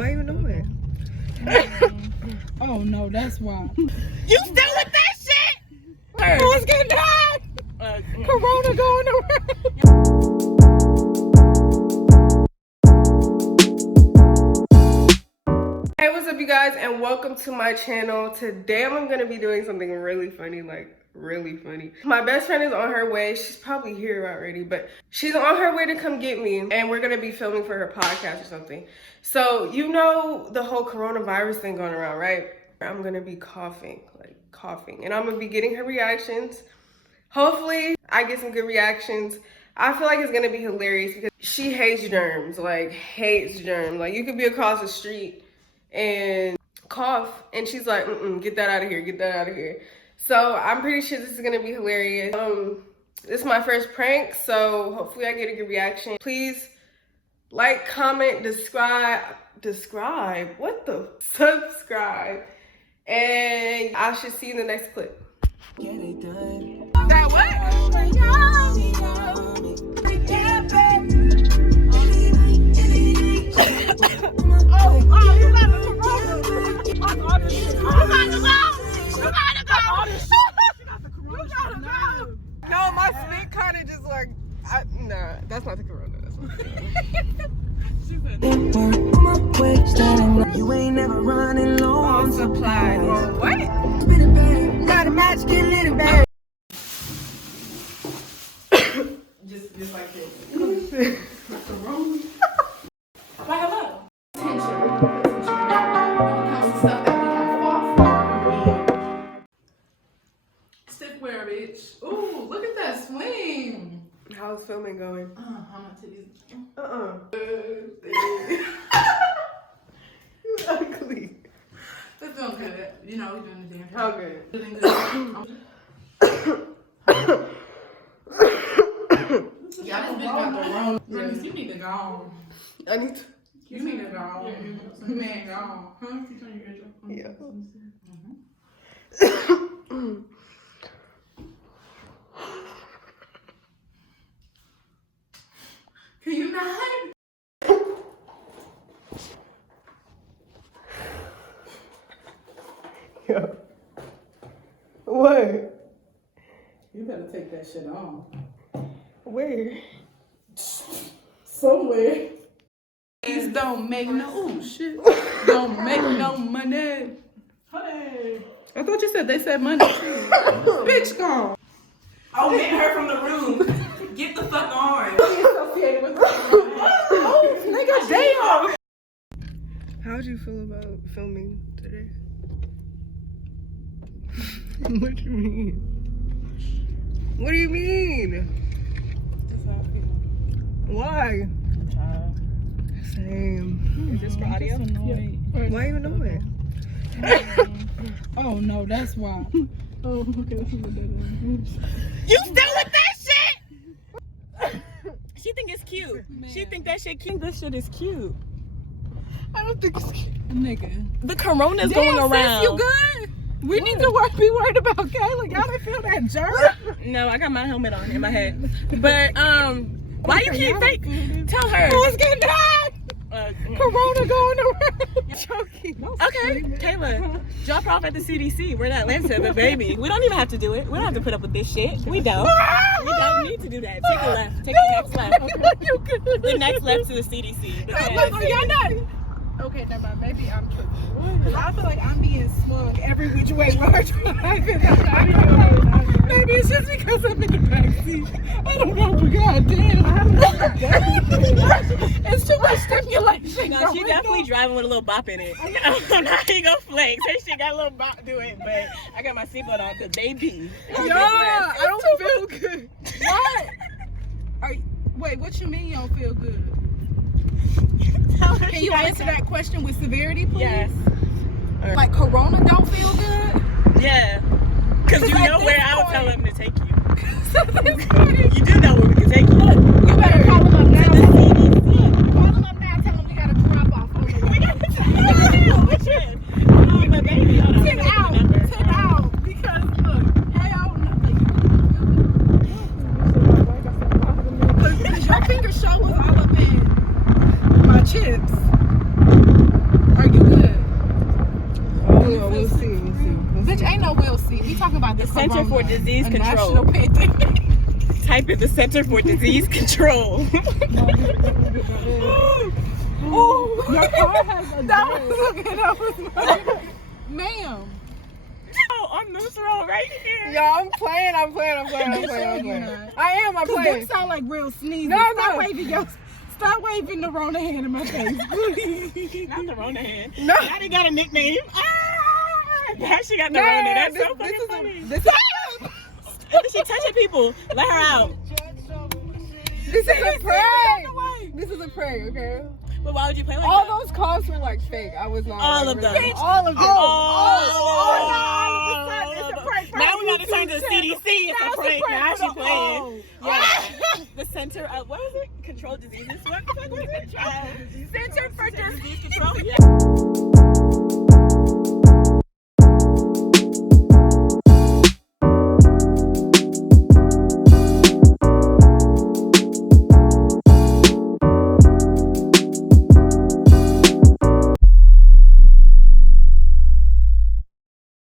Why you know it? Oh no, that's why. You still with that shit? What's getting hot? Corona going around. Hey, what's up you guys, and welcome to my channel. Today I'm gonna be doing something really funny, really funny. My best friend is on her way. She's probably here already, but she's on her way to come get me, and we're gonna be filming for her podcast or something. So you know the whole coronavirus thing going around, right? I'm gonna be coughing, and I'm gonna be getting her reactions. Hopefully I get some good reactions. I feel like it's gonna be hilarious because she hates germs, hates germs. Like, you could be across the street and cough and she's like, get that out of here, get that out of here. So I'm pretty sure this is gonna be hilarious. This is my first prank, so hopefully I get a good reaction. Please like, comment, subscribe, and I should see you in the next clip. That what? No, my spit kind of just like, nah, that's not the corona. That's not the corona. You ain't never running low on supplies. What? Got a match, get little bad. Just like this. But hello. Attention. When it comes to stuff that we have fought for. Stick wear, bitch. Ooh, look at that swing. How's filming going? How much it is? You ugly. It's doing good. You know, we're doing the damn thing. How good? Doing good. Yeah, this bitch got the wrong. Remy, you need to go on. I need to. You need to go on. Man, go on. Huh? You turn your ears off. Yeah. Can you not? Yeah. What? You better take that shit on. Where? Somewhere. These don't make no shit. Don't make no money. Hey. I thought you said they said money too. Bitch gone. Oh, get her from the room. Get the fuck on. Oh, nigga, damn. How'd you feel about filming today? What do you mean? What do you mean? That's how I feel. Why? Same. Is this for audio? Why you know it? Oh no, that's why. Oh, okay. You still with that shit? She think it's cute. Man. She think that shit cute. This shit is cute. I don't think it's cute. Nigga. The corona's Damn, going around. sis, you good? We need to be worried about Kayla. Y'all didn't feel that jerk? No, I got my helmet on in my head. But why you keep fake? Tell her. What's getting hot? Corona going around. Joking. Okay, Kayla, drop her off at the CDC. We're not Atlanta, but baby, we don't even have to do it. We don't have to put up with this shit. We don't. We don't need to do that. Take a left. Take the next left. The next left to the CDC. Are y'all not? Okay, never mind. Maybe I'm tripping. Because I feel like I'm being smug every which way while I'm driving. Maybe it's just because I'm in the backseat. I don't know, but goddamn. It's too much stimulation. No, she definitely driving with a little bop in it. I'm not even gonna flex. Her shit got a little bop to it, but I got my seatbelt on because they be. Yeah, I don't feel good. What? Wait, what you mean you don't feel good? Can you answer that question with severity, please? Yes. Like, Corona don't feel good? Yeah. Because you know where I'll tell him to take you. You You do know where we can take you. better call him up now. Call him up now. Tell him we got to drop off. We got to take you. Which is? But baby, hold on. 10 out. 10 out. Because, look, hey, I don't know. Because your finger show was all up in my chips. talking about The Center for Disease a Control. national pandemic. Type in the Center for Disease Control. Oh, your car has a that was ma'am. Oh, on this road right here. Yo, I'm playing. I am. I'm Cause playing. that sound like real sneezing. No. Stop waving the Rona hand in my face, please. Not the Rona hand. No. Now they got a nickname. Now she got the Rona. That's so fucking funny. She touching people. Let her out. This is a prank. This is a prank, okay? But why would you play like All that? those calls were like fake. I was not. All like, of them. really- All of them. It's a prank. Now we gotta turn to the CDC. It's a prank. Now she playing. Yeah. The Center of, what is it? Control Diseases. What the fuck was it? Center for Disease Control. Yeah.